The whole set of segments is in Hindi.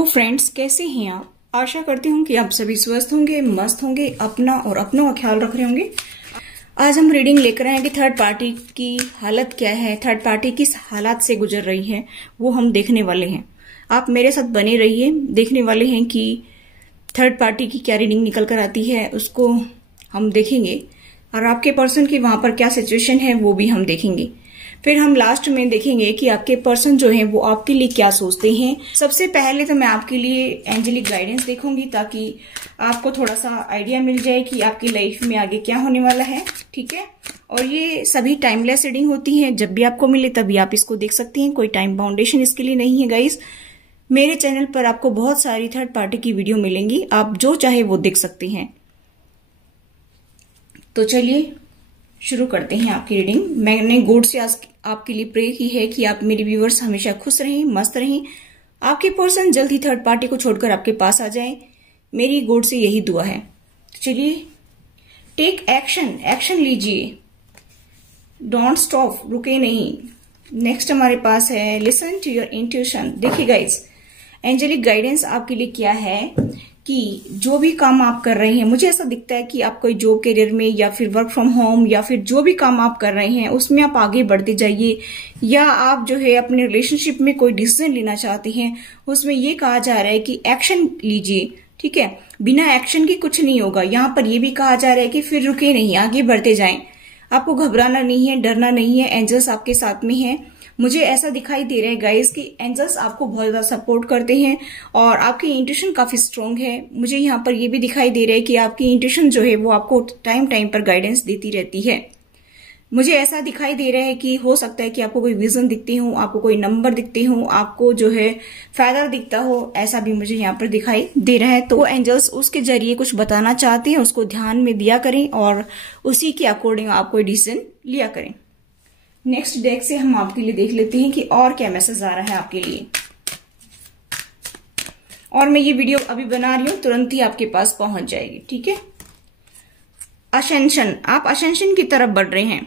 हेलो फ्रेंड्स, कैसे हैं आप। आशा करती हूँ कि आप सभी स्वस्थ होंगे, मस्त होंगे, अपना और अपनों का ख्याल रख रहे होंगे। आज हम रीडिंग लेकर आए हैं कि थर्ड पार्टी की हालत क्या है, थर्ड पार्टी किस हालात से गुजर रही है, वो हम देखने वाले हैं। आप मेरे साथ बने रहिए, देखने वाले हैं कि थर्ड पार्टी की क्या रीडिंग निकल कर आती है, उसको हम देखेंगे। और आपके पर्सन की वहां पर क्या सिचुएशन है वो भी हम देखेंगे। फिर हम लास्ट में देखेंगे कि आपके पर्सन जो है वो आपके लिए क्या सोचते हैं। सबसे पहले तो मैं आपके लिए एंजेलिक गाइडेंस देखूंगी ताकि आपको थोड़ा सा आइडिया मिल जाए कि आपकी लाइफ में आगे क्या होने वाला है। ठीक है, और ये सभी टाइमलेस रीडिंग होती है, जब भी आपको मिले तभी आप इसको देख सकती हैं। कोई टाइम बाउंडेशन इसके लिए नहीं है गाइस। मेरे चैनल पर आपको बहुत सारी थर्ड पार्टी की वीडियो मिलेंगी, आप जो चाहे वो देख सकते हैं। तो चलिए शुरू करते हैं आपकी रीडिंग। मैंने गॉड से आपके लिए प्रे की है कि आप मेरे व्यूअर्स हमेशा खुश रहें, मस्त रहें, आपके पर्सन जल्द ही थर्ड पार्टी को छोड़कर आपके पास आ जाएं। मेरी गॉड से यही दुआ है। तो चलिए, टेक एक्शन, एक्शन लीजिए, डोंट स्टॉप, रुके नहीं। नेक्स्ट हमारे पास है लिसन टू योर इंट्यूशन। देखिए गाइस, एंजेलिक गाइडेंस आपके लिए क्या है कि जो भी काम आप कर रहे हैं, मुझे ऐसा दिखता है कि आप कोई जॉब करियर में या फिर वर्क फ्रॉम होम या फिर जो भी काम आप कर रहे हैं उसमें आप आगे बढ़ते जाइए, या आप जो है अपने रिलेशनशिप में कोई डिसीजन लेना चाहते हैं उसमें ये कहा जा रहा है कि एक्शन लीजिए। ठीक है, बिना एक्शन के कुछ नहीं होगा। यहाँ पर यह भी कहा जा रहा है कि फिर रुके नहीं, आगे बढ़ते जाएं। आपको घबराना नहीं है, डरना नहीं है, एंजल्स आपके साथ में हैं। मुझे ऐसा दिखाई दे रहा है गाइस कि एंजल्स आपको बहुत ज्यादा सपोर्ट करते हैं और आपकी इंट्यूशन काफी स्ट्रांग है। मुझे यहाँ पर ये भी दिखाई दे रहा है कि आपकी इंट्यूशन जो है वो आपको टाइम टाइम पर गाइडेंस देती रहती है। मुझे ऐसा दिखाई दे रहा है कि हो सकता है कि आपको कोई विजन दिखती हो, आपको कोई नंबर दिखते हो, आपको जो है फायदा दिखता हो, ऐसा भी मुझे यहाँ पर दिखाई दे रहा है। तो एंजल्स उसके जरिए कुछ बताना चाहते हैं, उसको ध्यान में दिया करें और उसी के अकॉर्डिंग आप कोई डिसीजन लिया करें। नेक्स्ट डेक से हम आपके लिए देख लेते हैं कि और क्या मैसेज आ रहा है आपके लिए। और मैं ये वीडियो अभी बना रही हूं, तुरंत ही आपके पास पहुंच जाएगी। ठीक है, असेंशन, आप असेंशन की तरफ बढ़ रहे हैं।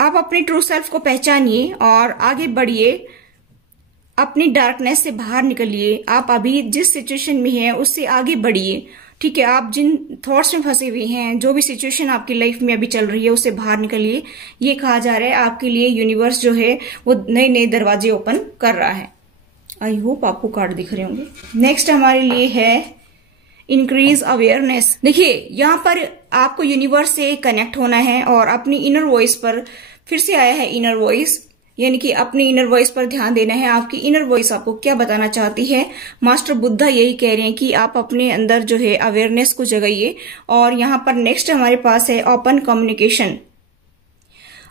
आप अपने ट्रू सेल्फ को पहचानिए और आगे बढ़िए, अपनी डार्कनेस से बाहर निकलिए। आप अभी जिस सिचुएशन में हैं उससे आगे बढ़िए। ठीक है, आप जिन थॉट्स में फंसे हुए हैं, जो भी सिचुएशन आपकी लाइफ में अभी चल रही है उससे बाहर निकलिए। ये कहा जा रहा है आपके लिए यूनिवर्स जो है वो नए नए दरवाजे ओपन कर रहा है। आई होप आपको कार्ड दिख रहे होंगे। नेक्स्ट हमारे लिए है इंक्रीज अवेयरनेस। देखिए, यहाँ पर आपको यूनिवर्स से कनेक्ट होना है और अपनी इनर वॉइस पर, फिर से आया है इनर वॉइस, यानी कि अपनी इनर वॉइस पर ध्यान देना है। आपकी इनर वॉइस आपको क्या बताना चाहती है। मास्टर बुद्धा यही कह रहे हैं कि आप अपने अंदर जो है अवेयरनेस को जगाइए। और यहाँ पर नेक्स्ट हमारे पास है ओपन कम्युनिकेशन।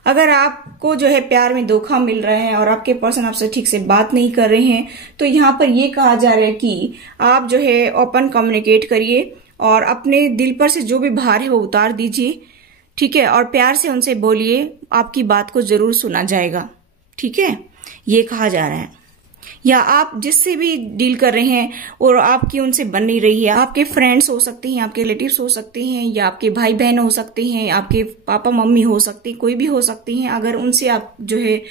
अगर आपको जो है प्यार में धोखा मिल रहा है और आपके पर्सन आपसे ठीक से बात नहीं कर रहे हैं, तो यहाँ पर ये कहा जा रहा है कि आप जो है ओपन कम्युनिकेट करिए और अपने दिल पर से जो भी भार है वो उतार दीजिए। ठीक है, और प्यार से उनसे बोलिए, आपकी बात को जरूर सुना जाएगा। ठीक है, ये कहा जा रहा है। या आप जिससे भी डील कर रहे हैं और आपकी उनसे बन नहीं रही है, आपके फ्रेंड्स हो सकते हैं, आपके रिलेटिव्स हो सकते हैं, या आपके भाई बहन हो सकते हैं, आपके पापा मम्मी हो सकते हैं, कोई भी हो सकते हैं। अगर उनसे आप जो है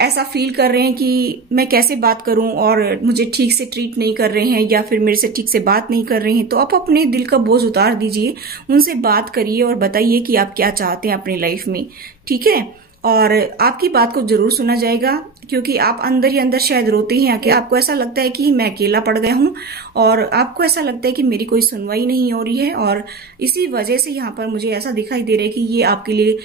ऐसा फील कर रहे हैं कि मैं कैसे बात करूं और मुझे ठीक से ट्रीट नहीं कर रहे हैं या फिर मेरे से ठीक से बात नहीं कर रहे हैं, तो आप अपने दिल का बोझ उतार दीजिए, उनसे बात करिए और बताइए कि आप क्या चाहते हैं अपनी लाइफ में। ठीक है, और आपकी बात को जरूर सुना जाएगा, क्योंकि आप अंदर ही अंदर शायद रोते हैं कि आपको ऐसा लगता है कि मैं अकेला पड़ गया हूं और आपको ऐसा लगता है कि मेरी कोई सुनवाई नहीं हो रही है। और इसी वजह से यहाँ पर मुझे ऐसा दिखाई दे रहा है कि ये आपके लिए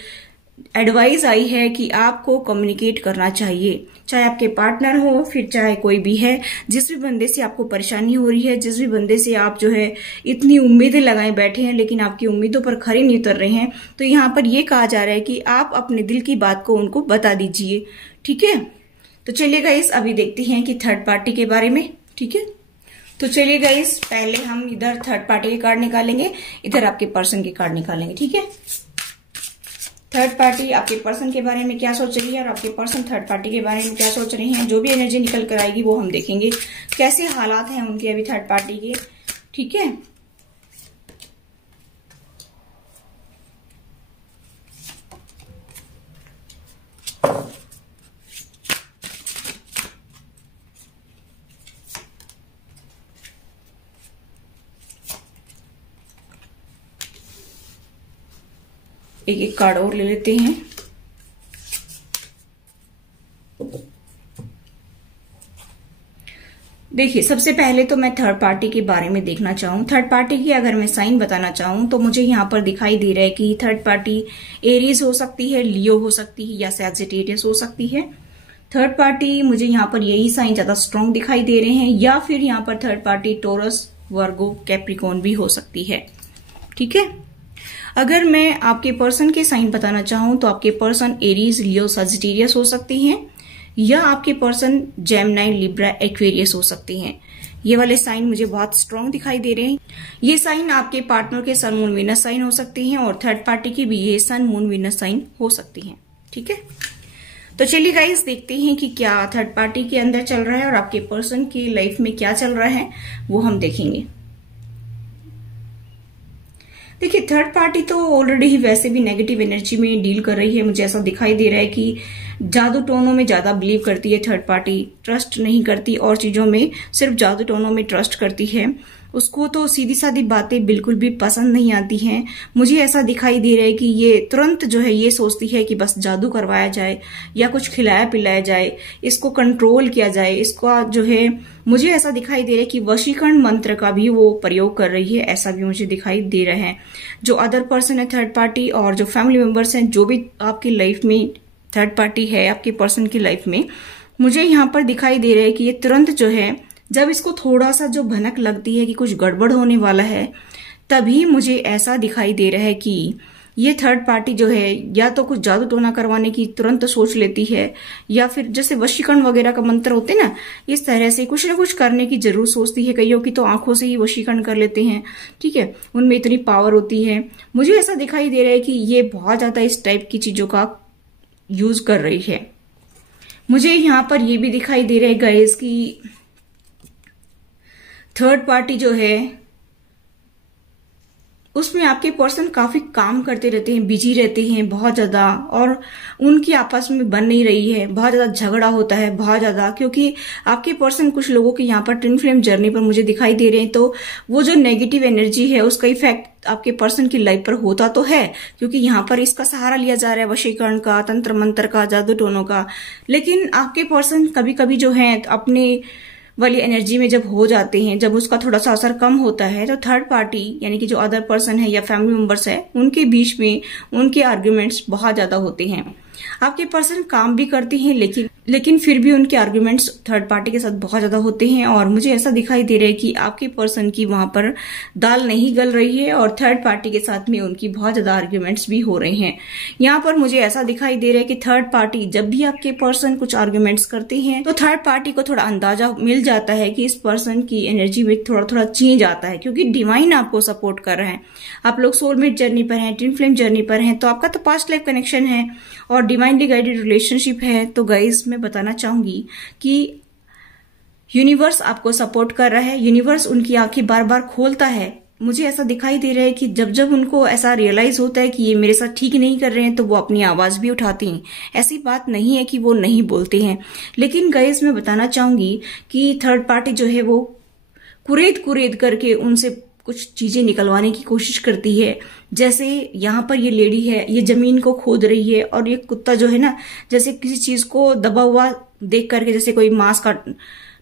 एडवाइस आई है कि आपको कम्युनिकेट करना चाहिए, चाहे आपके पार्टनर हो, फिर चाहे कोई भी है। जिस भी बंदे से आपको परेशानी हो रही है, जिस भी बंदे से आप जो है इतनी उम्मीदें लगाए बैठे हैं लेकिन आपकी उम्मीदों पर खरे नहीं उतर रहे हैं, तो यहाँ पर यह कहा जा रहा है कि आप अपने दिल की बात को उनको बता दीजिए। ठीक है, तो चलिए गाइस, अभी देखते हैं कि थर्ड पार्टी के बारे में। ठीक है, तो चलिए गाइस, पहले हम इधर थर्ड पार्टी के कार्ड निकालेंगे, इधर आपके पर्सन के कार्ड निकालेंगे। ठीक है, थर्ड पार्टी आपके पर्सन के बारे में क्या सोच रही है और आपके पर्सन थर्ड पार्टी के बारे में क्या सोच रहे हैं। जो भी एनर्जी निकल कर आएगी वो हम देखेंगे, कैसे हालात हैं उनके अभी थर्ड पार्टी के। ठीक है, एक एक कार्ड और ले लेते हैं। देखिए, सबसे पहले तो मैं थर्ड पार्टी के बारे में देखना चाहूँ। थर्ड पार्टी की अगर मैं साइन बताना चाहूँ तो मुझे यहाँ पर दिखाई दे रहा है कि थर्ड पार्टी एरीज हो सकती है, लियो हो सकती है या सैजिटेरियस हो सकती है। थर्ड पार्टी मुझे यहाँ पर यही साइन ज्यादा स्ट्रॉन्ग दिखाई दे रहे हैं, या फिर यहाँ पर थर्ड पार्टी टोरस, वर्गो, कैप्रिकॉर्न भी हो सकती है। ठीक है, अगर मैं आपके पर्सन के साइन बताना चाहूँ तो आपके पर्सन एरीज, लियो, सजिटेरियस हो सकती हैं, या आपके पर्सन जेमिनी, लिब्रा, एक्वेरियस हो सकती हैं। ये वाले साइन मुझे बहुत स्ट्रॉन्ग दिखाई दे रहे हैं। ये साइन आपके पार्टनर के सन, मून, वीनस साइन हो सकती हैं, और थर्ड पार्टी की भी ये सन, मून, वीनस साइन हो सकती हैं। ठीक है, तो चलिए गाइस देखते हैं कि क्या थर्ड पार्टी के अंदर चल रहा है और आपके पर्सन की लाइफ में क्या चल रहा है वो हम देखेंगे। देखिए, थर्ड पार्टी तो ऑलरेडी ही वैसे भी नेगेटिव एनर्जी में डील कर रही है। मुझे ऐसा दिखाई दे रहा है कि जादू टोनों में ज्यादा बिलीव करती है थर्ड पार्टी, ट्रस्ट नहीं करती और चीजों में, सिर्फ जादू टोनों में ट्रस्ट करती है। उसको तो सीधी सादी बातें बिल्कुल भी पसंद नहीं आती हैं। मुझे ऐसा दिखाई दे रहा है कि ये तुरंत जो है ये सोचती है कि बस जादू करवाया जाए या कुछ खिलाया पिलाया जाए, इसको कंट्रोल किया जाए। इसका जो है मुझे ऐसा दिखाई दे रहा है कि वशीकरण मंत्र का भी वो प्रयोग कर रही है, ऐसा भी मुझे दिखाई दे रहा है। जो अदर पर्सन है थर्ड पार्टी और जो फैमिली मेंबर्स हैं, जो भी आपकी लाइफ में थर्ड पार्टी है आपके पर्सन की लाइफ में, मुझे यहाँ पर दिखाई दे रहा है कि ये तुरंत जो है, जब इसको थोड़ा सा जो भनक लगती है कि कुछ गड़बड़ होने वाला है, तभी मुझे ऐसा दिखाई दे रहा है कि ये थर्ड पार्टी जो है या तो कुछ जादू टोना करवाने की तुरंत सोच लेती है, या फिर जैसे वशीकरण वगैरह का मंत्र होते हैं ना, इस तरह से कुछ ना कुछ करने की जरूर सोचती है। कईयों की तो आंखों से ही वशीकरण कर लेते हैं। ठीक है, उनमें इतनी पावर होती है। मुझे ऐसा दिखाई दे रहा है कि ये बहुत ज्यादा इस टाइप की चीजों का यूज कर रही है। मुझे यहाँ पर ये भी दिखाई दे रहा है गाइस कि थर्ड पार्टी जो है उसमें आपके पर्सन काफी काम करते रहते हैं, बिजी रहते हैं बहुत ज्यादा, और उनकी आपस में बन नहीं रही है। बहुत ज्यादा झगड़ा होता है, बहुत ज्यादा, क्योंकि आपके पर्सन कुछ लोगों के यहाँ पर ट्विन फ्लेम जर्नी पर मुझे दिखाई दे रहे हैं। तो वो जो नेगेटिव एनर्जी है उसका इफेक्ट आपके पर्सन की लाइफ पर होता तो है, क्योंकि यहाँ पर इसका सहारा लिया जा रहा है वशीकरण का, तंत्र मंत्र का, जादू टोनों का। लेकिन आपके पर्सन कभी कभी जो है अपने वाली एनर्जी में जब हो जाते हैं, जब उसका थोड़ा सा असर कम होता है, तो थर्ड पार्टी यानी कि जो अदर पर्सन है या फैमिली मेंबर्स है, उनके बीच में उनके आर्ग्यूमेंट्स बहुत ज्यादा होते हैं। आपके पर्सन काम भी करते हैं, लेकिन फिर भी उनके आर्ग्यूमेंट्स थर्ड पार्टी के साथ बहुत ज्यादा होते हैं। और मुझे ऐसा दिखाई दे रहा है कि आपके पर्सन की वहां पर दाल नहीं गल रही है और थर्ड पार्टी के साथ में उनकी बहुत ज्यादा आर्ग्यूमेंट्स भी हो रहे हैं। यहाँ पर मुझे ऐसा दिखाई दे रहा है कि थर्ड पार्टी जब भी आपके पर्सन कुछ आर्ग्यूमेंट्स करते हैं तो थर्ड पार्टी को थोड़ा अंदाजा मिल जाता है कि इस पर्सन की एनर्जी में थोड़ा थोड़ा चेंज आता है, क्योंकि डिवाइन आपको सपोर्ट कर रहा है। आप लोग सोलमेट जर्नी पर हैं, ट्विन फ्लेम जर्नी पर हैं, तो आपका तो पास्ट लाइफ कनेक्शन है और डिवाइनली गाइडेड रिलेशनशिप है। तो गाइस मैं बताना चाहूंगी कि यूनिवर्स आपको सपोर्ट कर रहा है। यूनिवर्स उनकी आंखें बार बार खोलता है। मुझे ऐसा दिखाई दे रहा है कि जब जब उनको ऐसा रियलाइज होता है कि ये मेरे साथ ठीक नहीं कर रहे हैं, तो वो अपनी आवाज भी उठाती हैं। ऐसी बात नहीं है कि वो नहीं बोलते हैं, लेकिन गाइस मैं बताना चाहूंगी कि थर्ड पार्टी जो है वो कुरेद करके उनसे कुछ चीजें निकलवाने की कोशिश करती है। जैसे यहाँ पर ये लेडी है, ये जमीन को खोद रही है, और ये कुत्ता जो है ना, जैसे किसी चीज को दबा हुआ देख करके, जैसे कोई मांस का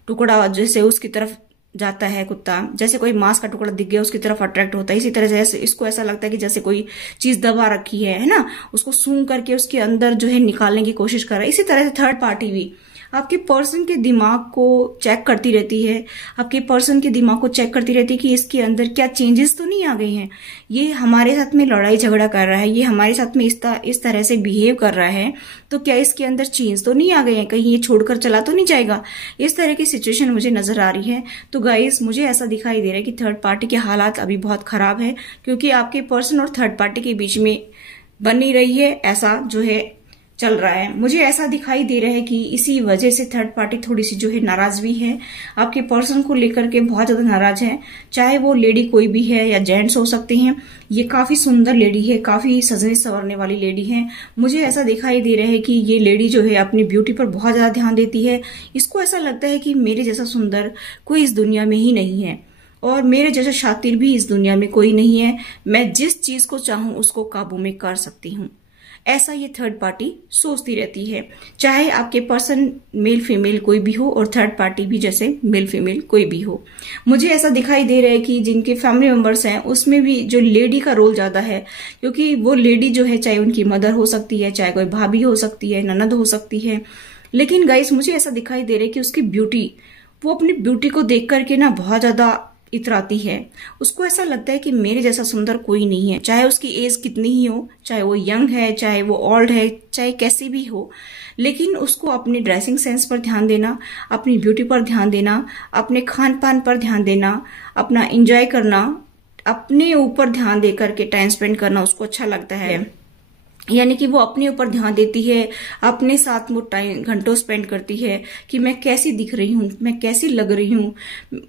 टुकड़ा जैसे उसकी तरफ जाता है कुत्ता, जैसे कोई मांस का टुकड़ा दिख गया उसकी तरफ अट्रैक्ट होता है, इसी तरह से इसको ऐसा लगता है कि जैसे कोई चीज दबा रखी है ना, उसको सूंघ करके उसके अंदर जो है निकालने की कोशिश कर रहा है। इसी तरह से थर्ड पार्टी भी आपके पर्सन के दिमाग को चेक करती रहती है, आपके पर्सन के दिमाग को चेक करती रहती है कि इसके अंदर क्या चेंजेस तो नहीं आ गए हैं, ये हमारे साथ में लड़ाई झगड़ा कर रहा है, ये हमारे साथ में इस तरह से बिहेव कर रहा है, तो क्या इसके अंदर चेंज तो नहीं आ गए हैं, कहीं ये छोड़कर चला तो नहीं जाएगा। इस तरह की सिचुएशन मुझे नजर आ रही है। तो गाइस मुझे ऐसा दिखाई दे रहा है कि थर्ड पार्टी के हालात अभी बहुत खराब है, क्योंकि आपके पर्सन और थर्ड पार्टी के बीच में बन नहीं रही है, ऐसा जो है चल रहा है। मुझे ऐसा दिखाई दे रहा है कि इसी वजह से थर्ड पार्टी थोड़ी सी जो है नाराज भी है, आपके पर्सन को लेकर के बहुत ज्यादा नाराज है। चाहे वो लेडी कोई भी है या जेंट्स हो सकते हैं। ये काफी सुंदर लेडी है, काफी सजने संवरने वाली लेडी है। मुझे ऐसा दिखाई दे रहा है कि ये लेडी जो है अपनी ब्यूटी पर बहुत ज्यादा ध्यान देती है। इसको ऐसा लगता है कि मेरे जैसा सुंदर कोई इस दुनिया में ही नहीं है। और मेरे जैसा शातिर भी इस दुनिया में कोई नहीं है। मैं जिस चीज को चाहूं उसको काबू में कर सकती हूँ, ऐसा ये थर्ड पार्टी सोचती रहती है। चाहे आपके पर्सन मेल फीमेल कोई भी हो और थर्ड पार्टी भी जैसे मेल फीमेल कोई भी हो। मुझे ऐसा दिखाई दे रहा है कि जिनके फैमिली मेंबर्स हैं उसमें भी जो लेडी का रोल ज्यादा है, क्योंकि वो लेडी जो है चाहे उनकी मदर हो सकती है, चाहे कोई भाभी हो सकती है, ननद हो सकती है, लेकिन गाइस मुझे ऐसा दिखाई दे रहा है कि उसकी ब्यूटी, वो अपनी ब्यूटी को देख करके ना बहुत ज्यादा इतराती है। उसको ऐसा लगता है कि मेरे जैसा सुंदर कोई नहीं है, चाहे उसकी एज कितनी ही हो, चाहे वो यंग है, चाहे वो ओल्ड है, चाहे कैसी भी हो, लेकिन उसको अपनी ड्रेसिंग सेंस पर ध्यान देना, अपनी ब्यूटी पर ध्यान देना, अपने खान पान पर ध्यान देना, अपना एंजॉय करना, अपने ऊपर ध्यान दे करके टाइम स्पेंड करना उसको अच्छा लगता है। यानी कि वो अपने ऊपर ध्यान देती है, अपने साथ वो टाइम घंटों स्पेंड करती है कि मैं कैसी दिख रही हूँ, मैं कैसी लग रही हूँ,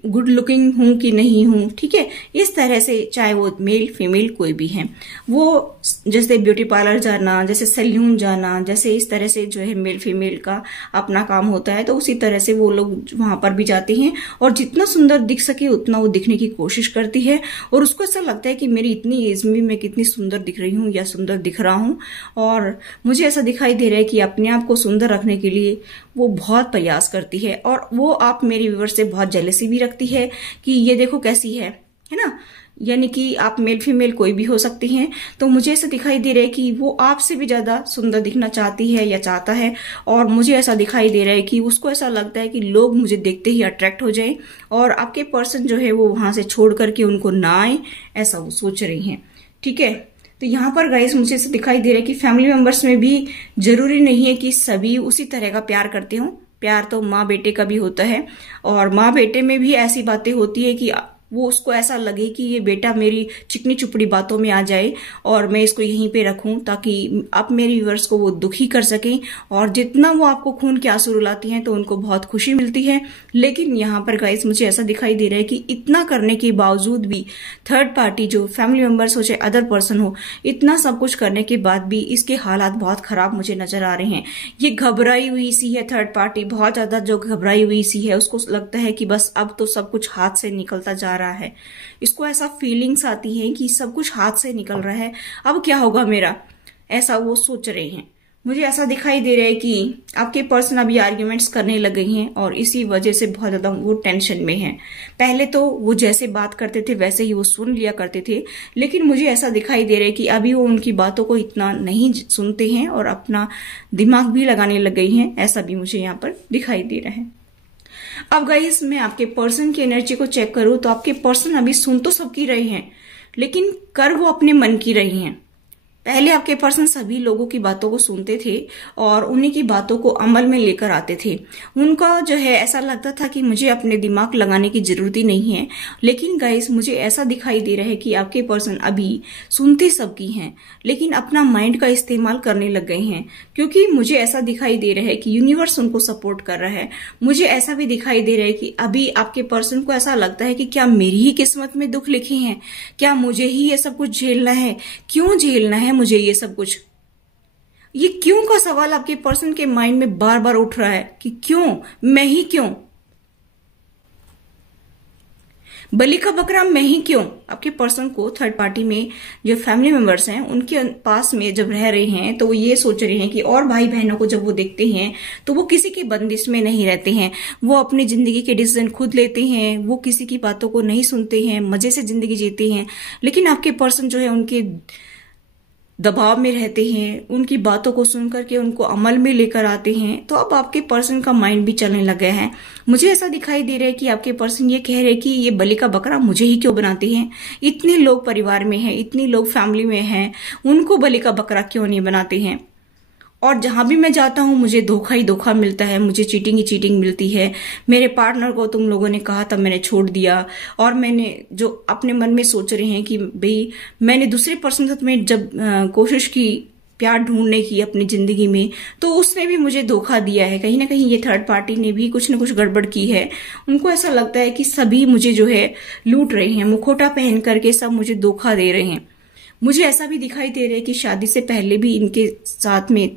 गुड लुकिंग हूँ कि नहीं हूँ, ठीक है। इस तरह से चाहे वो मेल फीमेल कोई भी है, वो जैसे ब्यूटी पार्लर जाना, जैसे सैलून जाना, जैसे इस तरह से जो है मेल फीमेल का अपना काम होता है, तो उसी तरह से वो लोग वहां पर भी जाते हैं और जितना सुंदर दिख सके उतना वो दिखने की कोशिश करती है। और उसको ऐसा लगता है कि मेरी इतनी एज में मैं कितनी सुंदर दिख रही हूँ या सुंदर दिख रहा हूँ। और मुझे ऐसा दिखाई दे रहा है कि अपने आप को सुंदर रखने के लिए वो बहुत प्रयास करती है और वो आप मेरे व्यूअर्स से बहुत जेलसी भी रखती है कि ये देखो कैसी है ना। यानी कि आप मेल फीमेल कोई भी हो सकती हैं। तो मुझे ऐसा दिखाई दे रहा है कि वो आपसे भी ज्यादा सुंदर दिखना चाहती है या चाहता है। और मुझे ऐसा दिखाई दे रहा है कि उसको ऐसा लगता है कि लोग मुझे देखते ही अट्रैक्ट हो जाएं और आपके पर्सन जो है वो वहां से छोड़ करके उनको ना आए, ऐसा वो सोच रही हैं, ठीक है। तो यहाँ पर गाइस मुझे ऐसा दिखाई दे रहा है कि फैमिली मेंबर्स में भी जरूरी नहीं है कि सभी उसी तरह का प्यार करते हो। प्यार तो माँ बेटे का भी होता है और माँ बेटे में भी ऐसी बातें होती है कि वो उसको ऐसा लगे कि ये बेटा मेरी चिकनी चुपड़ी बातों में आ जाए और मैं इसको यहीं पे रखूं ताकि आप मेरे व्यूअर्स को वो दुखी कर सकें। और जितना वो आपको खून के आंसू रुलाती हैं तो उनको बहुत खुशी मिलती है। लेकिन यहाँ पर गाइस मुझे ऐसा दिखाई दे रहा है कि इतना करने के बावजूद भी थर्ड पार्टी जो फैमिली मेंबर्स हो चाहे अदर पर्सन हो, इतना सब कुछ करने के बाद भी इसके हालात बहुत खराब मुझे नजर आ रहे हैं। ये घबराई हुई सी है थर्ड पार्टी, बहुत ज्यादा जो घबराई हुई सी है। उसको लगता है कि बस अब तो सब कुछ हाथ से निकलता जा रहा है। इसको ऐसा फीलिंग्स आती है कि सब कुछ हाथ से निकल रहा है, अब क्या होगा मेरा, ऐसा वो सोच रहे हैं। मुझे ऐसा दिखाई दे रहा है कि आपके पर्सन अभी आर्ग्यूमेंट्स करने लग गई हैं और इसी वजह से बहुत ज्यादा वो टेंशन में हैं। पहले तो वो जैसे बात करते थे वैसे ही वो सुन लिया करते थे, लेकिन मुझे ऐसा दिखाई दे रहा है कि अभी वो उनकी बातों को इतना नहीं सुनते हैं और अपना दिमाग भी लगाने लग गई हैं। ऐसा भी मुझे यहाँ पर दिखाई दे रहा है। अब गाइस मैं आपके पर्सन की एनर्जी को चेक करूं तो आपके पर्सन अभी सुन तो सबकी रहे हैं, लेकिन कर वो अपने मन की रही हैं। पहले आपके पर्सन सभी लोगों की बातों को सुनते थे और उन्हीं की बातों को अमल में लेकर आते थे। उनका जो है ऐसा लगता था कि मुझे अपने दिमाग लगाने की जरूरत ही नहीं है। लेकिन गाइस मुझे ऐसा दिखाई दे रहा है कि आपके पर्सन अभी सुनते सबकी हैं, लेकिन अपना माइंड का इस्तेमाल करने लग गए हैं, क्योंकि मुझे ऐसा दिखाई दे रहा है कि यूनिवर्स उनको सपोर्ट कर रहा है। मुझे ऐसा भी दिखाई दे रहा है कि अभी आपके पर्सन को ऐसा लगता है कि क्या मेरी ही किस्मत में दुख लिखे हैं, क्या मुझे ही ये सब कुछ झेलना है, क्यों झेलना है मुझे ये सब कुछ। ये क्यों का सवाल आपके पर्सन के माइंड में बार बार उठ रहा है कि क्यों, मैं ही क्यों, बलि का बकरा मैं ही क्यों। आपके पर्सन को थर्ड पार्टी में जो फैमिली मेंबर्स हैं उनके पास में जब रह रहे हैं तो वो ये सोच रहे हैं कि और भाई बहनों को जब वो देखते हैं तो वो किसी की बंदिश में नहीं रहते हैं, वो अपनी जिंदगी के डिसीजन खुद लेते हैं, वो किसी की बातों को नहीं सुनते हैं, मजे से जिंदगी जीते हैं। लेकिन आपके पर्सन जो है उनके दबाव में रहते हैं, उनकी बातों को सुन करके उनको अमल में लेकर आते हैं। तो अब आपके पर्सन का माइंड भी चलने लग गया है। मुझे ऐसा दिखाई दे रहा है कि आपके पर्सन ये कह रहे हैं कि ये बलि का बकरा मुझे ही क्यों बनाते हैं, इतने लोग परिवार में हैं, इतने लोग फैमिली में हैं, उनको बलि का बकरा क्यों नहीं बनाते हैं। और जहां भी मैं जाता हूं मुझे धोखा ही धोखा मिलता है, मुझे चीटिंग ही चीटिंग मिलती है। मेरे पार्टनर को तुम लोगों ने कहा था मैंने छोड़ दिया, और मैंने जो अपने मन में सोच रहे हैं कि भाई मैंने दूसरे पर्सन के साथ में जब कोशिश की प्यार ढूंढने की अपनी जिंदगी में तो उसने भी मुझे धोखा दिया है। कहीं ना कहीं ये थर्ड पार्टी ने भी कुछ न कुछ गड़बड़ की है। उनको ऐसा लगता है कि सभी मुझे जो है लूट रहे हैं, मुखौटा पहन करके सब मुझे धोखा दे रहे हैं। मुझे ऐसा भी दिखाई दे रहा है कि शादी से पहले भी इनके साथ में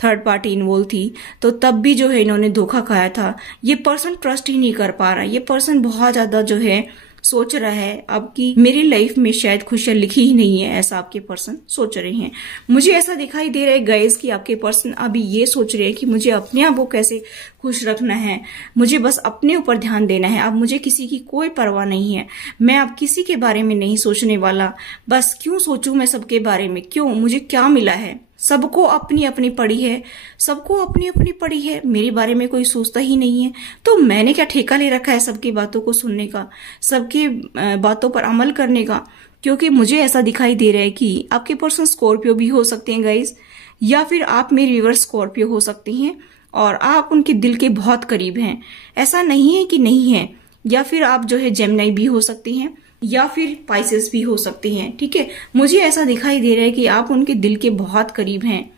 थर्ड पार्टी इन्वॉल्व थी, तो तब भी जो है इन्होंने धोखा खाया था। ये पर्सन ट्रस्ट ही नहीं कर पा रहा, ये पर्सन बहुत ज्यादा जो है सोच रहा है अब कि मेरी लाइफ में शायद खुशियां लिखी ही नहीं है, ऐसा आपके पर्सन सोच रहे हैं। मुझे ऐसा दिखाई दे रहा है गाइस कि आपके पर्सन अभी ये सोच रहे हैं कि मुझे अपने आप को कैसे खुश रखना है, मुझे बस अपने ऊपर ध्यान देना है, अब मुझे किसी की कोई परवाह नहीं है, मैं अब किसी के बारे में नहीं सोचने वाला, बस क्यों सोचूं मैं सबके बारे में, क्यों, मुझे क्या मिला है, सबको अपनी अपनी पड़ी है, सबको अपनी अपनी पड़ी है, मेरे बारे में कोई सोचता ही नहीं है, तो मैंने क्या ठेका ले रखा है सबकी बातों को सुनने का, सबकी बातों पर अमल करने का। क्योंकि मुझे ऐसा दिखाई दे रहा है कि आपके पर्सन स्कॉर्पियो भी हो सकते हैं गाइज, या फिर आप मेरे व्यूअर्स स्कॉर्पियो हो सकती हैं और आप उनके दिल के बहुत करीब हैं, ऐसा नहीं है कि नहीं है। या फिर आप जो है जेमिनी भी हो सकती हैं या फिर पाइसेस भी हो सकती हैं, ठीक है। मुझे ऐसा दिखाई दे रहा है कि आप उनके दिल के बहुत करीब हैं,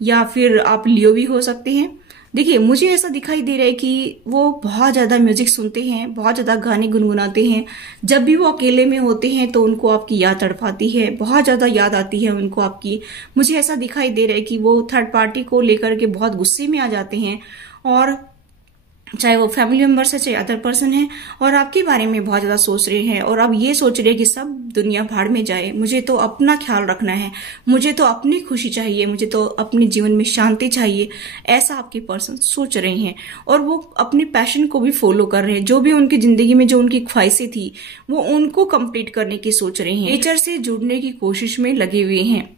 या फिर आप लियो भी हो सकते हैं। देखिए मुझे ऐसा दिखाई दे रहा है कि वो बहुत ज्यादा म्यूजिक सुनते हैं, बहुत ज्यादा गाने गुनगुनाते हैं, जब भी वो अकेले में होते हैं तो उनको आपकी याद तड़पाती है, बहुत ज्यादा याद आती है उनको आपकी। मुझे ऐसा दिखाई दे रहा है कि वो थर्ड पार्टी को लेकर के बहुत गुस्से में आ जाते हैं, और चाहे वो फैमिली मेंबर्स है चाहे अदर पर्सन है, और आपके बारे में बहुत ज्यादा सोच रहे हैं, और अब ये सोच रहे हैं कि सब दुनिया भाड़ में जाए, मुझे तो अपना ख्याल रखना है, मुझे तो अपनी खुशी चाहिए, मुझे तो अपने जीवन में शांति चाहिए, ऐसा आपके पर्सन सोच रहे हैं। और वो अपने पैशन को भी फॉलो कर रहे हैं, जो भी उनकी जिंदगी में जो उनकी ख्वाहिशें थी वो उनको कंप्लीट करने की सोच रहे हैं, नेचर से जुड़ने की कोशिश में लगे हुए हैं।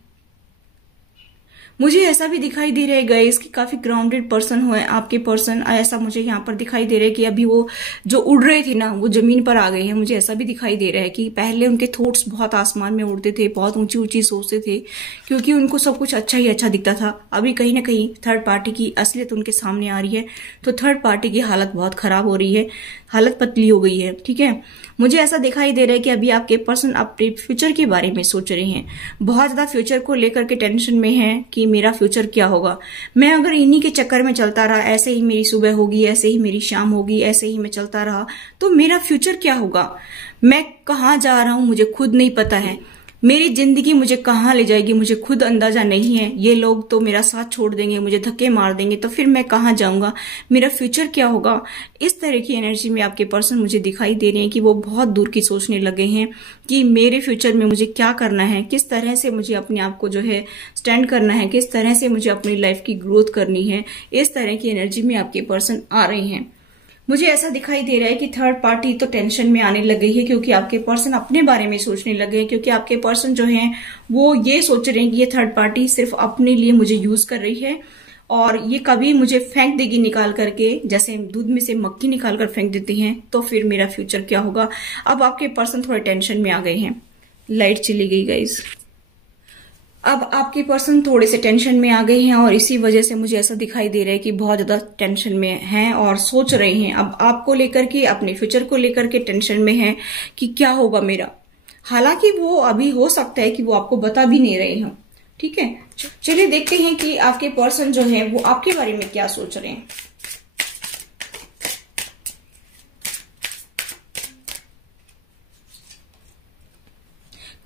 मुझे ऐसा भी दिखाई दे रहा है गाइस कि काफी ग्राउंडेड पर्सन हुए आपके पर्सन, ऐसा मुझे यहाँ पर दिखाई दे रहा है कि अभी वो जो उड़ रहे थे ना वो जमीन पर आ गए हैं। मुझे ऐसा भी दिखाई दे रहा है कि पहले उनके थॉट्स बहुत आसमान में उड़ते थे, बहुत ऊंची ऊंची सोचते थे, क्योंकि उनको सब कुछ अच्छा ही अच्छा दिखता था। अभी कहीं ना कहीं थर्ड पार्टी की असलियत उनके सामने आ रही है, तो थर्ड पार्टी की हालत बहुत खराब हो रही है, हालत पतली हो गई है, ठीक है। मुझे ऐसा दिखाई दे रहा है कि अभी आपके पर्सन अपने फ्यूचर के बारे में सोच रहे हैं, बहुत ज्यादा फ्यूचर को लेकर के टेंशन में है कि मेरा फ्यूचर क्या होगा, मैं अगर इन्हीं के चक्कर में चलता रहा, ऐसे ही मेरी सुबह होगी, ऐसे ही मेरी शाम होगी, ऐसे ही मैं चलता रहा तो मेरा फ्यूचर क्या होगा, मैं कहाँ जा रहा हूं मुझे खुद नहीं पता है, मेरी जिंदगी मुझे कहाँ ले जाएगी मुझे खुद अंदाजा नहीं है, ये लोग तो मेरा साथ छोड़ देंगे, मुझे धक्के मार देंगे, तो फिर मैं कहाँ जाऊंगा, मेरा फ्यूचर क्या होगा। इस तरह की एनर्जी में आपके पर्सन मुझे दिखाई दे रहे हैं कि वो बहुत दूर की सोचने लगे हैं कि मेरे फ्यूचर में मुझे क्या करना है, किस तरह से मुझे अपने आप को जो है स्टैंड करना है, किस तरह से मुझे अपनी लाइफ की ग्रोथ करनी है। इस तरह की एनर्जी में आपके पर्सन आ रहे हैं। मुझे ऐसा दिखाई दे रहा है कि थर्ड पार्टी तो टेंशन में आने लग गई है, क्योंकि आपके पर्सन अपने बारे में सोचने लगे हैं, क्योंकि आपके पर्सन जो हैं वो ये सोच रहे हैं कि ये थर्ड पार्टी सिर्फ अपने लिए मुझे यूज कर रही है, और ये कभी मुझे फेंक देगी निकाल करके, जैसे दूध में से मक्खी निकाल कर फेंक देती हैं, तो फिर मेरा फ्यूचर क्या होगा। अब आपके पर्सन थोड़े टेंशन में आ गए हैं। लाइट चली गई गाइस। अब आपके पर्सन थोड़े से टेंशन में आ गए हैं, और इसी वजह से मुझे ऐसा दिखाई दे रहा है कि बहुत ज्यादा टेंशन में हैं और सोच रहे हैं अब आपको लेकर के, अपने फ्यूचर को लेकर के टेंशन में हैं कि क्या होगा मेरा। हालांकि वो अभी हो सकता है कि वो आपको बता भी नहीं रहे हों, ठीक है। चलिए देखते हैं कि आपके पर्सन जो है वो आपके बारे में क्या सोच रहे हैं।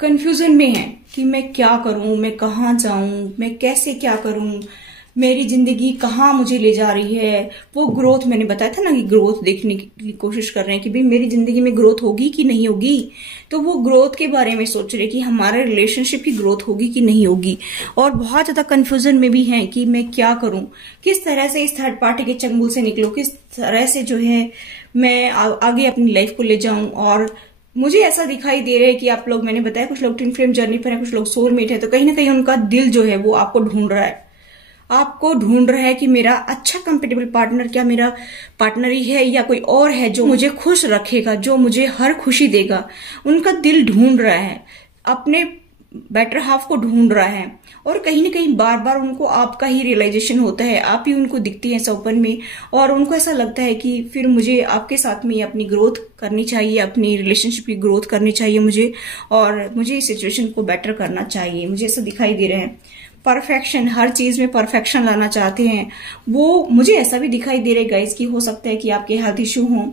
कंफ्यूजन में है कि मैं क्या करूं, मैं कहाँ जाऊं, मैं कैसे क्या करूं, मेरी जिंदगी कहाँ मुझे ले जा रही है। वो ग्रोथ, मैंने बताया था ना कि ग्रोथ देखने की कोशिश कर रहे हैं कि भाई मेरी जिंदगी में ग्रोथ होगी कि नहीं होगी, तो वो ग्रोथ के बारे में सोच रहे कि हमारे रिलेशनशिप की ग्रोथ होगी कि नहीं होगी, और बहुत ज्यादा कंफ्यूजन में भी हैं कि मैं क्या करूं, किस तरह से इस थर्ड पार्टी के चंगुल से निकलूं, किस तरह से जो है मैं आगे अपनी लाइफ को ले जाऊं। और मुझे ऐसा दिखाई दे रहा है कि आप लोग, मैंने बताया कुछ लोग ट्विन फ्लेम जर्नी पर है, कुछ लोग सोलमेट है, तो कहीं ना कहीं उनका दिल जो है वो आपको ढूंढ रहा है, आपको ढूंढ रहा है कि मेरा अच्छा कंपेटेबल पार्टनर क्या मेरा पार्टनर ही है या कोई और है जो मुझे खुश रखेगा, जो मुझे हर खुशी देगा। उनका दिल ढूंढ रहा है, अपने बेटर हाफ को ढूंढ रहा है, और कहीं ना कहीं बार बार उनको आपका ही रियलाइजेशन होता है, आप ही उनको दिखती हैं सपन में, और उनको ऐसा लगता है कि फिर मुझे आपके साथ में अपनी ग्रोथ करनी चाहिए, अपनी रिलेशनशिप की ग्रोथ करनी चाहिए मुझे, और मुझे इस सिचुएशन को बेटर करना चाहिए। मुझे ऐसा दिखाई दे रहा है परफेक्शन, हर चीज में परफेक्शन लाना चाहते हैं वो। मुझे ऐसा भी दिखाई दे रहा है गाइस कि हो सकता है कि आपके हेल्थ इश्यू हों,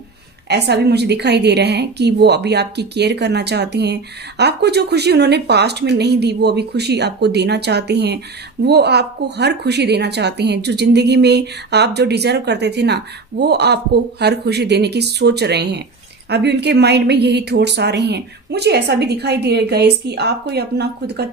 ऐसा भी मुझे दिखाई दे रहा है कि वो अभी आपकी केयर करना चाहते हैं, आपको जो खुशी उन्होंने पास्ट में नहीं दी वो अभी खुशी आपको देना चाहते हैं, वो आपको हर खुशी देना चाहते हैं, जो जिंदगी में आप जो डिजर्व करते थे ना वो आपको हर खुशी देने की सोच रहे हैं। अभी उनके माइंड में यही थॉट्स आ रहे हैं। मुझे ऐसा भी दिखाई दे रहा है गाइस कि आप कोई अपना खुद का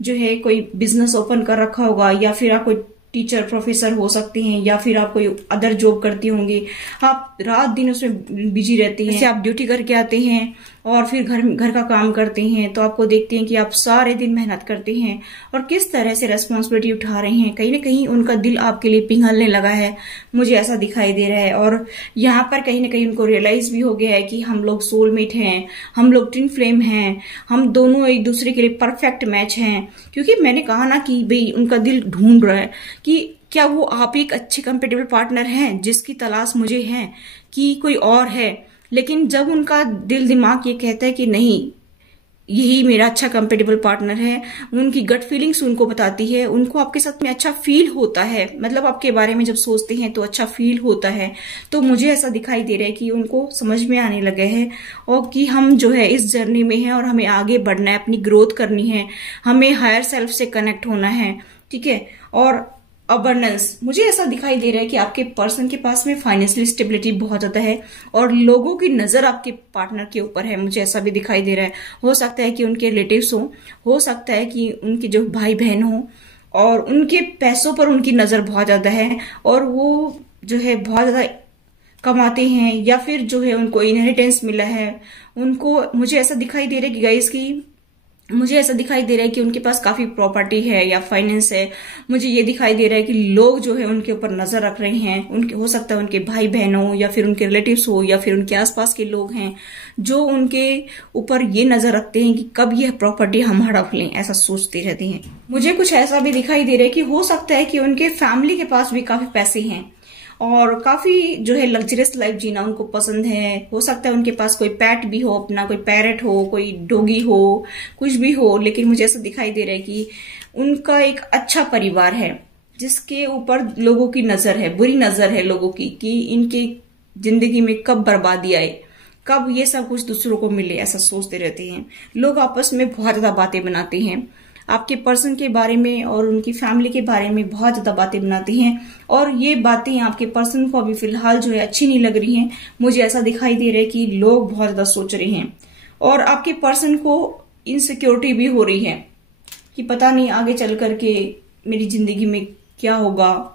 जो है कोई बिजनेस ओपन कर रखा होगा, या फिर आप कोई टीचर प्रोफेसर हो सकते हैं, या फिर आप कोई अदर जॉब करती होंगी। आप रात दिन उसमें बिजी रहती हैं। जैसे आप ड्यूटी करके आते हैं और फिर घर का काम करते हैं, तो आपको देखते हैं कि आप सारे दिन मेहनत करते हैं और किस तरह से रेस्पॉन्सिबिलिटी उठा रहे हैं। कहीं ना कहीं उनका दिल आपके लिए पिघलने लगा है, मुझे ऐसा दिखाई दे रहा है। और यहाँ पर कहीं ना कहीं उनको रियलाइज भी हो गया है कि हम लोग सोलमेट हैं, हम लोग ट्विन फ्लेम हैं, हम दोनों एक दूसरे के लिए परफेक्ट मैच हैं। क्योंकि मैंने कहा ना कि भाई उनका दिल ढूंढ रहा है कि क्या वो आप एक अच्छे कंपेटेबल पार्टनर हैं जिसकी तलाश मुझे है कि कोई और है। लेकिन जब उनका दिल दिमाग ये कहता है कि नहीं, यही मेरा अच्छा कंपेटेबल पार्टनर है, उनकी गट फीलिंग्स उनको बताती है, उनको आपके साथ में अच्छा फील होता है, मतलब आपके बारे में जब सोचते हैं तो अच्छा फील होता है। तो मुझे ऐसा दिखाई दे रहा है कि उनको समझ में आने लगे है और कि हम जो है इस जर्नी में है और हमें आगे बढ़ना है, अपनी ग्रोथ करनी है, हमें हायर सेल्फ से कनेक्ट होना है, ठीक है। और अबंडेंस, मुझे ऐसा दिखाई दे रहा है कि आपके पर्सन के पास में फाइनेंशियल स्टेबिलिटी बहुत ज्यादा है और लोगों की नजर आपके पार्टनर के ऊपर है। मुझे ऐसा भी दिखाई दे रहा है, हो सकता है कि उनके रिलेटिव्स हो सकता है कि उनके जो भाई बहन हो, और उनके पैसों पर उनकी नजर बहुत ज्यादा है और वो जो है बहुत ज्यादा कमाते हैं, या फिर जो है उनको इनहेरिटेंस मिला है उनको। मुझे ऐसा दिखाई दे रहा है कि गाइस की मुझे ऐसा दिखाई दे रहा है कि उनके पास काफी प्रॉपर्टी है या फाइनेंस है। मुझे ये दिखाई दे रहा है कि लोग जो है उनके ऊपर नजर रख रहे हैं। उनके हो सकता है उनके भाई बहन हो, या फिर उनके रिलेटिव्स हो, या फिर उनके आसपास के लोग हैं जो उनके ऊपर ये नजर रखते हैं कि कब यह प्रॉपर्टी हम हड़प लें, ऐसा सोचते रहते हैं। मुझे कुछ ऐसा भी दिखाई दे रहा है कि हो सकता है कि उनके फैमिली के पास भी काफी पैसे हैं और काफी जो है लग्जरियस लाइफ जीना उनको पसंद है। हो सकता है उनके पास कोई पेट भी हो, अपना कोई पैरट हो, कोई डॉगी हो, कुछ भी हो। लेकिन मुझे ऐसा दिखाई दे रहा है कि उनका एक अच्छा परिवार है जिसके ऊपर लोगों की नजर है, बुरी नजर है लोगों की, कि इनके जिंदगी में कब बर्बादी आए, कब ये सब कुछ दूसरों को मिले, ऐसा सोचते रहते हैं लोग। आपस में बहुत ज्यादा बातें बनाते हैं, आपके पर्सन के बारे में और उनकी फैमिली के बारे में बहुत ज्यादा बातें बनाते हैं, और ये बातें आपके पर्सन को अभी फिलहाल जो है अच्छी नहीं लग रही हैं। मुझे ऐसा दिखाई दे रहा है कि लोग बहुत ज्यादा सोच रहे हैं और आपके पर्सन को इनसिक्योरिटी भी हो रही है कि पता नहीं आगे चल करके मेरी जिंदगी में क्या होगा।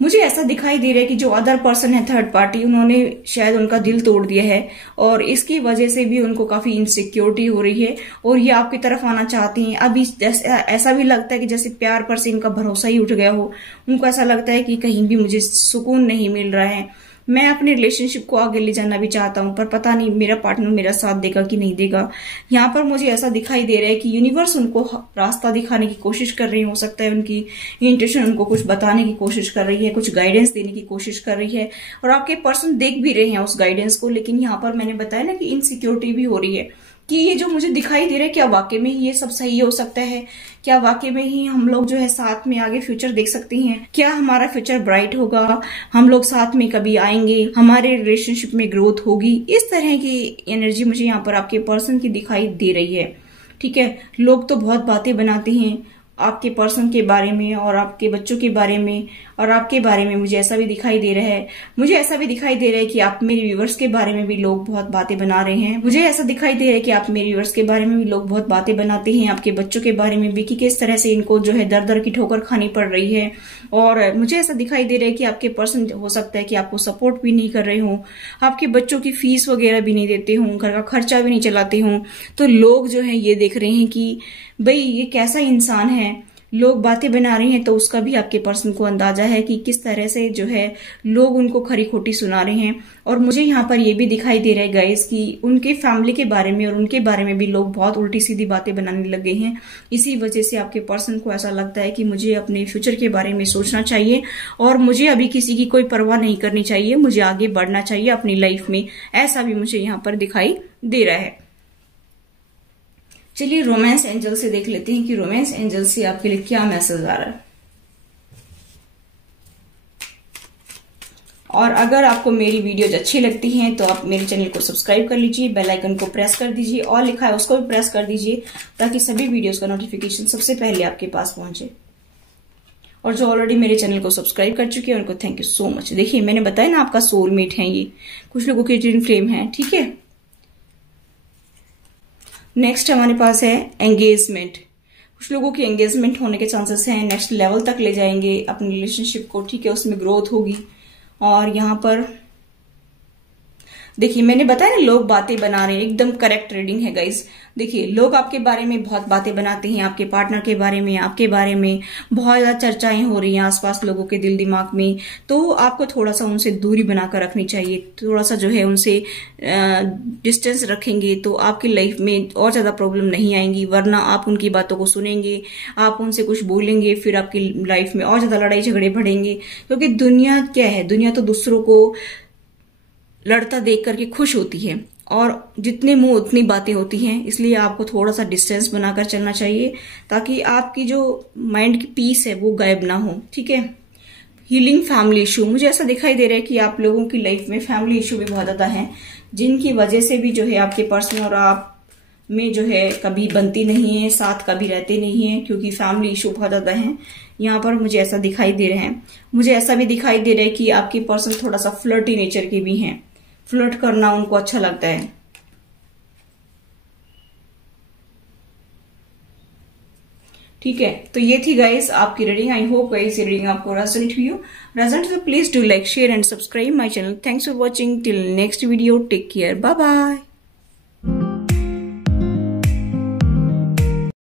मुझे ऐसा दिखाई दे रहा है कि जो अदर पर्सन है, थर्ड पार्टी, उन्होंने शायद उनका दिल तोड़ दिया है और इसकी वजह से भी उनको काफी इनसिक्योरिटी हो रही है और ये आपकी तरफ आना चाहती हैं। अभी ऐसा भी लगता है कि जैसे प्यार पर से इनका भरोसा ही उठ गया हो। उनको ऐसा लगता है कि कहीं भी मुझे सुकून नहीं मिल रहा है, मैं अपने रिलेशनशिप को आगे ले जाना भी चाहता हूं, पर पता नहीं मेरा पार्टनर मेरा साथ देगा कि नहीं देगा। यहाँ पर मुझे ऐसा दिखाई दे रहा है कि यूनिवर्स उनको रास्ता दिखाने की कोशिश कर रही है। हो सकता है उनकी इंट्यूशन उनको कुछ बताने की कोशिश कर रही है, कुछ गाइडेंस देने की कोशिश कर रही है और आपके पर्सन देख भी रहे हैं उस गाइडेंस को। लेकिन यहाँ पर मैंने बताया ना कि इनसिक्योरिटी भी हो रही है कि ये जो मुझे दिखाई दे रहा है, क्या वाकई में ही ये सब सही हो सकता है? क्या वाकई में ही हम लोग जो है साथ में आगे फ्यूचर देख सकते हैं? क्या हमारा फ्यूचर ब्राइट होगा? हम लोग साथ में कभी आएंगे? हमारे रिलेशनशिप में ग्रोथ होगी? इस तरह की एनर्जी मुझे यहाँ पर आपके पर्सन की दिखाई दे रही है। ठीक है, लोग तो बहुत बातें बनाते हैं आपके पर्सन के बारे में और आपके बच्चों के बारे में और आपके बारे में। मुझे ऐसा भी दिखाई दे रहा है, मुझे ऐसा भी दिखाई दे रहा है कि आप मेरे व्यूवर्स के बारे में भी लोग बहुत बातें बना रहे हैं। मुझे ऐसा दिखाई दे रहा है कि आप मेरे व्यूवर्स के बारे में भी लोग बहुत बातें बनाते हैं, आपके बच्चों के बारे में भी, कि किस तरह से इनको जो है दर दर की ठोकर खानी पड़ रही है। और मुझे ऐसा दिखाई दे रहा है कि आपके पर्सन हो सकता है कि आपको सपोर्ट भी नहीं कर रहे हो, आपके बच्चों की फीस वगैरह भी नहीं देते हों, घर का खर्चा भी नहीं चलाते हों। तो लोग जो है ये देख रहे हैं कि भाई ये कैसा इंसान है। लोग बातें बना रहे हैं तो उसका भी आपके पर्सन को अंदाजा है कि किस तरह से जो है लोग उनको खरी खोटी सुना रहे हैं। और मुझे यहाँ पर ये भी दिखाई दे रहा है गाइस कि उनके फैमिली के बारे में और उनके बारे में भी लोग बहुत उल्टी सीधी बातें बनाने लगे हैं। इसी वजह से आपके पर्सन को ऐसा लगता है कि मुझे अपने फ्यूचर के बारे में सोचना चाहिए और मुझे अभी किसी की कोई परवाह नहीं करनी चाहिए, मुझे आगे बढ़ना चाहिए अपनी लाइफ में। ऐसा भी मुझे यहाँ पर दिखाई दे रहा है। चलिए रोमांस एंजल से देख लेते हैं कि रोमांस एंजल से आपके लिए क्या मैसेज आ रहा है। और अगर आपको मेरी वीडियोज अच्छी लगती हैं तो आप मेरे चैनल को सब्सक्राइब कर लीजिए, बेल आइकन को प्रेस कर दीजिए, और लिखा है उसको भी प्रेस कर दीजिए ताकि सभी वीडियोज का नोटिफिकेशन सबसे पहले आपके पास पहुंचे। और जो ऑलरेडी मेरे चैनल को सब्सक्राइब कर चुके हैं उनको थैंक यू सो मच। देखिए मैंने बताया ना आपका सोलमेट है ये, कुछ लोगों के ट्विन फ्लेम है, ठीक है। नेक्स्ट हमारे पास है एंगेजमेंट। कुछ लोगों की एंगेजमेंट होने के चांसेस हैं, नेक्स्ट लेवल तक ले जाएंगे अपनी रिलेशनशिप को, ठीक है, उसमें ग्रोथ होगी। और यहाँ पर देखिए मैंने बताया ना लोग बातें बना रहे हैं, एकदम करेक्ट रीडिंग है गाइस। देखिए लोग आपके बारे में बहुत बातें बनाते हैं, आपके पार्टनर के बारे में, आपके बारे में बहुत ज्यादा चर्चाएं हो रही हैं आसपास लोगों के दिल दिमाग में। तो आपको थोड़ा सा उनसे दूरी बनाकर रखनी चाहिए, थोड़ा सा जो है उनसे डिस्टेंस रखेंगे तो आपकी लाइफ में और ज्यादा प्रॉब्लम नहीं आएंगी। वरना आप उनकी बातों को सुनेंगे, आप उनसे कुछ बोलेंगे, फिर आपकी लाइफ में और ज्यादा लड़ाई झगड़े बढ़ेंगे। क्योंकि दुनिया क्या है, दुनिया तो दूसरों को लड़ता देख करके खुश होती है, और जितने मुंह उतनी बातें होती हैं। इसलिए आपको थोड़ा सा डिस्टेंस बनाकर चलना चाहिए ताकि आपकी जो माइंड की पीस है वो गायब ना हो, ठीक है। हीलिंग फैमिली इशू, मुझे ऐसा दिखाई दे रहा है कि आप लोगों की लाइफ में फैमिली इशू भी बहुत ज्यादा है, जिनकी वजह से भी जो है आपके पर्सन और आप में जो है कभी बनती नहीं है, साथ कभी रहते नहीं है, क्योंकि फैमिली इशू बहुत ज्यादा है यहाँ पर। मुझे ऐसा दिखाई दे रहा है। मुझे ऐसा भी दिखाई दे रहा है कि आपके पर्सन थोड़ा सा फ्लर्टी नेचर के भी हैं, फ्लर्ट करना उनको अच्छा लगता है। ठीक है, तो ये थी गाइस आपकी रीडिंग। आई होप गाइस ये रीडिंग आपको रेजोनेट हुई हो। रेजोनेट तो please do like, share and subscribe my channel. Thanks for watching, till next video, take care, bye bye.